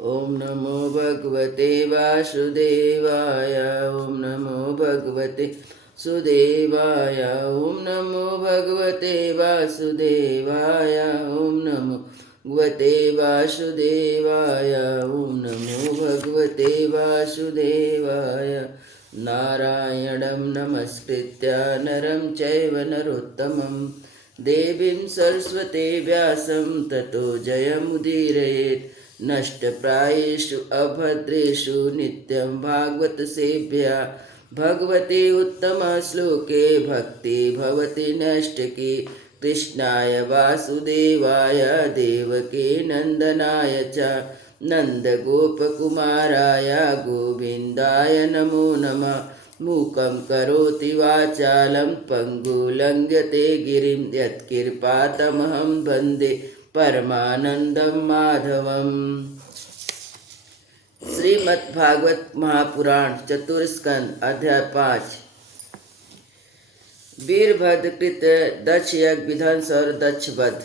ओम नमो भगवते वासुदेवाय। ओम नमो भगवते सुदेवाय। ओम नमो भगवते वासुदेवाय। ओम नमो भगवते वासुदेवाय। ओम नमो भगवते वासुदेवाय। नारायणं नमस्कृत्य नरं चैव नरोत्तमं देवीं सरस्वती व्यासं ततो जयमुदीरयेत्। नष्टप्रायेषु अभद्रेषु नित्यं भागवत सेव्या। भगवती उत्तमश्लोके भक्ति भवति नष्टकी। कृष्णाय वासुदेवाय देवकी नन्दनाय च नन्दगोपकुमाराय गोविन्दाय नमो नमः। मूकं करोति वाचालं पङ्गुलङ्घ्यते गिरिं यत्कृपातमहं वन्दे परमानंदम माधवम। श्रीमद्भागवत महापुराण चतुर्स्कंद अध्याय 5। वीरभद्रकृत दक्ष यज्ञ विध्वंस और दक्ष वध।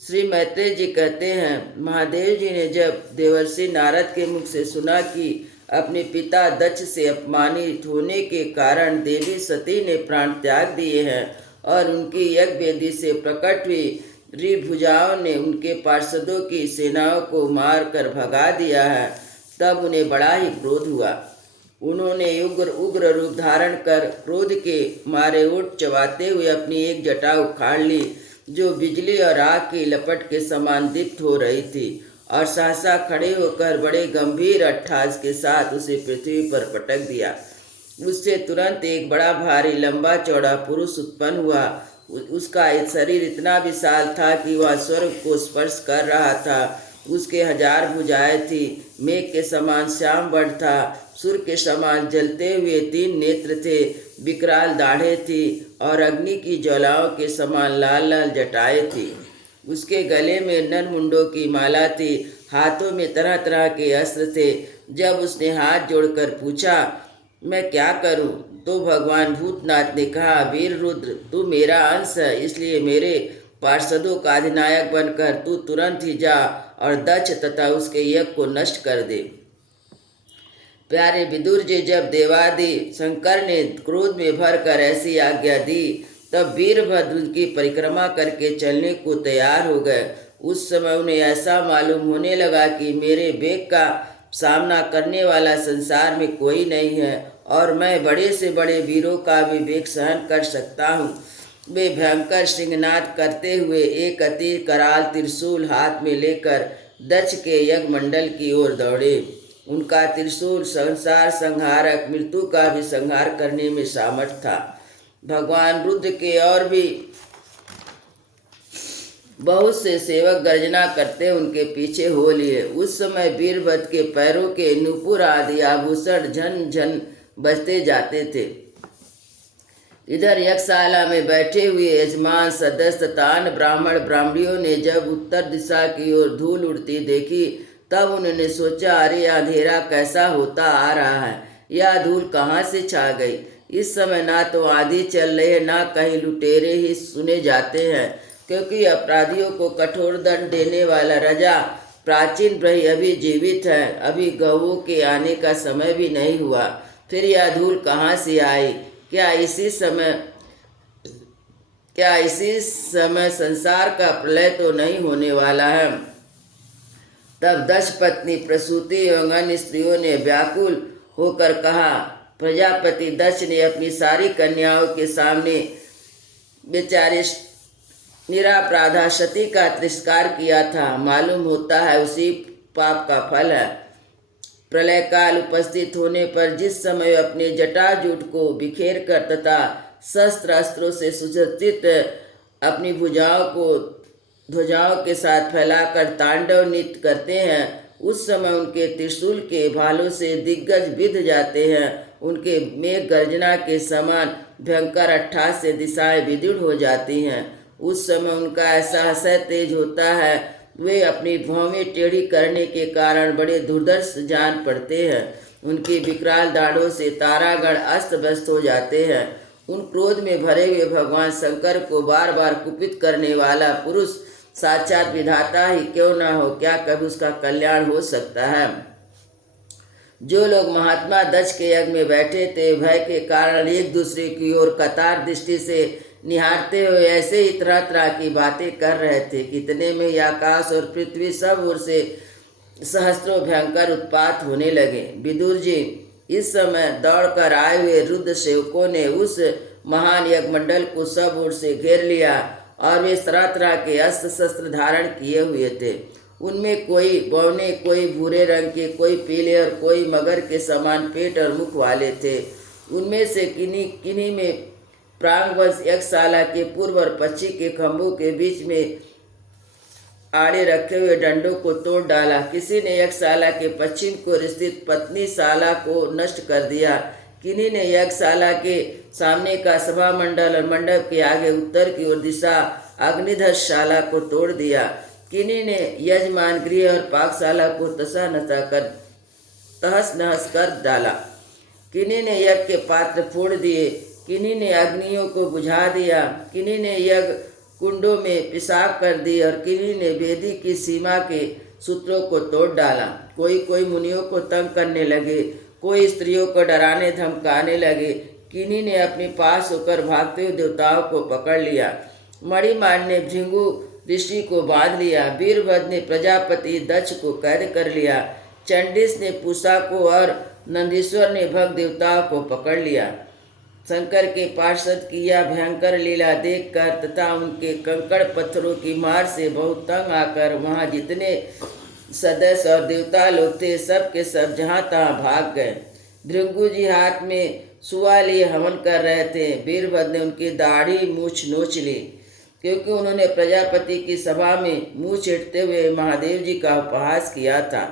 श्री मैत्रेय जी कहते हैं, महादेव जी ने जब देवर्षि नारद के मुख से सुना कि अपने पिता दक्ष से अपमानित होने के कारण देवी सती ने प्राण त्याग दिए हैं और उनकी यज्ञ वेदी से प्रकट हुई भुजाओं ने उनके पार्षदों की सेनाओं को मारकर भगा दिया है, तब उन्हें बड़ा ही क्रोध हुआ। उन्होंने उग्र रूप धारण कर क्रोध के मारे ऊँट चबाते हुए अपनी एक जटा उखाड़ ली, जो बिजली और आग की लपट के समान दीप्त हो रही थी, और सहसा खड़े होकर बड़े गंभीर अट्ठास के साथ उसे पृथ्वी पर पटक दिया। उससे तुरंत एक बड़ा भारी लंबा चौड़ा पुरुष उत्पन्न हुआ। उसका शरीर इतना विशाल था कि वह स्वर्ग को स्पर्श कर रहा था। उसके 1000 भुजाएं थी, मेघ के समान श्याम वर्ण था, सूर्य के समान जलते हुए 3 नेत्र थे, विकराल दाढ़ें थी और अग्नि की ज्वालाओं के समान लाल लाल जटाएं थी। उसके गले में नरमुंडों की माला थी, हाथों में तरह तरह के अस्त्र थे। जब उसने हाथ जोड़कर पूछा, मैं क्या करूं, तो भगवान भूतनाथ ने कहा, वीर रुद्र, तू मेरा अंश है, इसलिए मेरे पार्षदों का अधिनायक बनकर तू तुरंत ही जा और दक्ष तथा उसके यज्ञ को नष्ट कर दे। प्यारे विदुर जी, जब देवादि शंकर ने क्रोध में भरकर ऐसी आज्ञा दी, तब वीरभद्र उनकी परिक्रमा करके चलने को तैयार हो गए। उस समय उन्हें ऐसा मालूम होने लगा कि मेरे वेग का सामना करने वाला संसार में कोई नहीं है और मैं बड़े से बड़े वीरों का भी वेग सहन कर सकता हूँ। वे भयंकर सिंहनाद करते हुए एक अति कराल त्रिशूल हाथ में लेकर दक्ष के यज्ञ मंडल की ओर दौड़े। उनका त्रिशूल संसार संहारक मृत्यु का भी संहार करने में सामर्थ्य था। भगवान रुद्र के और भी बहुत से सेवक गर्जना करते उनके पीछे हो लिए। उस समय वीरभद्र के पैरों के नुपुर आदि आभूषण झन झन बजते जाते थे। इधर यज्ञशाला में बैठे हुए यजमान सदस्य तथा अन्य ब्राह्मण ब्राह्मणियों ने जब उत्तर दिशा की ओर धूल उड़ती देखी, तब उन्होंने सोचा, अरे अंधेरा कैसा होता आ रहा है, यह धूल कहाँ से छा गई। इस समय ना तो आंधी चल रही है, ना कहीं लुटेरे ही सुने जाते हैं, क्योंकि अपराधियों को कठोर दंड देने वाला राजा प्राचीन ब्रही अभी जीवित है। अभी गौओं के आने का समय भी नहीं हुआ, फिर यह धूल कहाँ से आई। क्या इसी समय संसार का प्रलय तो नहीं होने वाला है। तब दक्ष पत्नी प्रसूति एवं अन्य स्त्रियों ने व्याकुल होकर कहा, प्रजापति दक्ष ने अपनी सारी कन्याओं के सामने बेचारे निरापराधा सती का तिरस्कार किया था। मालूम होता है उसी पाप का फल है। प्रलय काल उपस्थित होने पर जिस समय अपने जटाजूट को बिखेर कर तथा शस्त्र अस्त्रों से सुसज्जित अपनी भुजाओं को ध्वजाओं के साथ फैलाकर तांडव नृत्य करते हैं, उस समय उनके त्रिशूल के भालों से दिग्गज विध जाते हैं। उनके मेघ गर्जना के समान भयंकर अट्ठास से दिशाएं विदीर्ण हो जाती हैं। उस समय उनका ऐसा हृदय तेज होता है, वे अपनी भौमें टेढ़ी करने के कारण बड़े दुर्धर्ष जान पड़ते हैं। उनकी विकराल दाढ़ों से तारागण अस्त व्यस्त हो जाते हैं। उन क्रोध में भरे हुए भगवान शंकर को बार बार कुपित करने वाला पुरुष साक्षात विधाता ही क्यों न हो, क्या कभी उसका कल्याण हो सकता है। जो लोग महात्मा दक्ष के यज्ञ में बैठे थे, भय के कारण एक दूसरे की ओर कतार दृष्टि से निहारते हुए ऐसे ही तरह तरह की बातें कर रहे थे। कितने में ही आकाश और पृथ्वी सब ओर से सहस्त्रों भयंकर उत्पात होने लगे। विदुर जी, इस समय दौड़कर आए हुए रुद्र सेवकों ने उस महान यज्ञमंडल को सब ओर से घेर लिया और वे तरह तरह के अस्त्र शस्त्र धारण किए हुए थे। उनमें कोई बौने, कोई भूरे रंग के, कोई पीले और कोई मगर के समान पेट और मुख वाले थे। उनमें से किन्हीं किन्हीं में प्रांगवंश यज्ञशाला के पूर्व और पश्चिम के खंभों के बीच में आड़े रखे हुए डंडों को तोड़ डाला। किसी ने यज्ञशाला के पश्चिम को स्थित पत्नी शाला को नष्ट कर दिया। किन्हीं ने यज्ञशाला के सामने का सभा मंडल और मंडप के आगे उत्तर की ओर दिशा अग्निधर्ष शाला को तोड़ दिया। किन्हीं ने यजमान गृह और पाकशाला को तसा नसा कर तहस नहस कर डाला। किन्हीं ने यज्ञ के पात्र फोड़ दिए, किन्हीं ने अग्नियों को बुझा दिया, किन्हीं ने यज्ञ कुंडों में पेशाब कर दी और किन्हीं ने वेदी की सीमा के सूत्रों को तोड़ डाला। कोई कोई मुनियों को तंग करने लगे, कोई स्त्रियों को डराने धमकाने लगे, किन्हीं ने अपने पास होकर भागते हुए देवताओं को पकड़ लिया। मणिमान ने भृंगु ऋषि को बांध लिया। वीरभद्र ने प्रजापति दक्ष को कैद कर लिया। चंडिस ने पूषा को और नंदीश्वर ने भग देवताओं को पकड़ लिया। शंकर के पार्षद की यह भयंकर लीला देखकर तथा उनके कंकड़ पत्थरों की मार से बहुत तंग आकर वहाँ जितने सदस्य और देवता लोग थे सब के सब जहाँ तहाँ भाग गए। भृंगु जी हाथ में सुआ लिए हवन कर रहे थे। वीरभद्र ने उनकी दाढ़ी मूछ नोच ली, क्योंकि उन्होंने प्रजापति की सभा में मुँह छेड़ते हुए महादेव जी का उपहास किया था।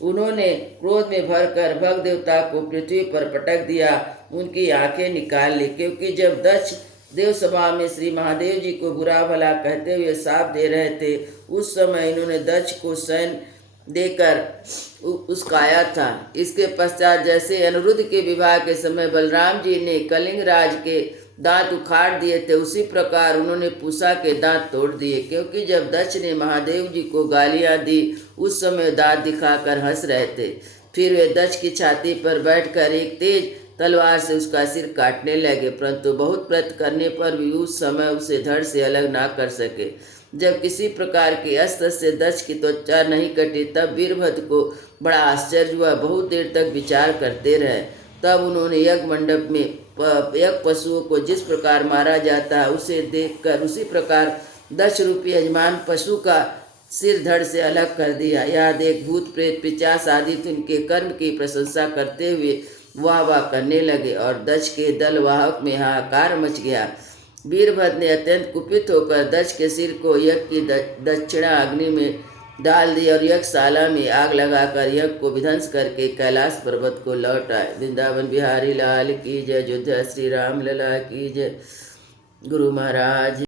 उन्होंने क्रोध में भरकर भग देवता को पृथ्वी पर पटक दिया, उनकी आंखें निकाल ली। क्योंकि जब दक्ष देव सभा में श्री महादेव जी को बुरा भला कहते हुए शाप दे रहे थे, उस समय इन्होंने दक्ष को शयन देकर उस्काया था। इसके पश्चात जैसे अनिरुद्ध के विवाह के समय बलराम जी ने कलिंग राज के दांत उखाड़ दिए थे, उसी प्रकार उन्होंने पूषा के दांत तोड़ दिए। क्योंकि जब दक्ष ने महादेव जी को गालियां दी, उस समय दांत दिखाकर हंस रहे थे। फिर वे दक्ष की छाती पर बैठकर एक तेज तलवार से उसका सिर काटने लगे, परंतु बहुत प्रयत्न करने पर भी उस समय उसे धड़ से अलग ना कर सके। जब किसी प्रकार के अस्त्र से दक्ष की त्वचा नहीं कटी, तब वीरभद्र को बड़ा आश्चर्य हुआ। बहुत देर तक विचार करते रहे। तब उन्होंने यज्ञ मंडप में यज्ञ पशुओं को जिस प्रकार मारा जाता है उसे देखकर उसी प्रकार दक्ष रूपी यजमान पशु का सिर धड़ से अलग कर दिया। यह देख भूत प्रेत पिशाच आदि उनके कर्म की प्रशंसा करते हुए वाह वाह करने लगे और दक्ष के दलवाहक में हाहाकार मच गया। वीरभद्र ने अत्यंत कुपित होकर दक्ष के सिर को यज्ञ की दक्षिणा अग्नि में डाल दी और यज्ञशाला में आग लगाकर यज्ञ को विध्वंस करके कैलाश पर्वत को लौट आए। वृंदावन बिहारी लाल की जय। अयोध्या श्री राम लला की जय। गुरु महाराज।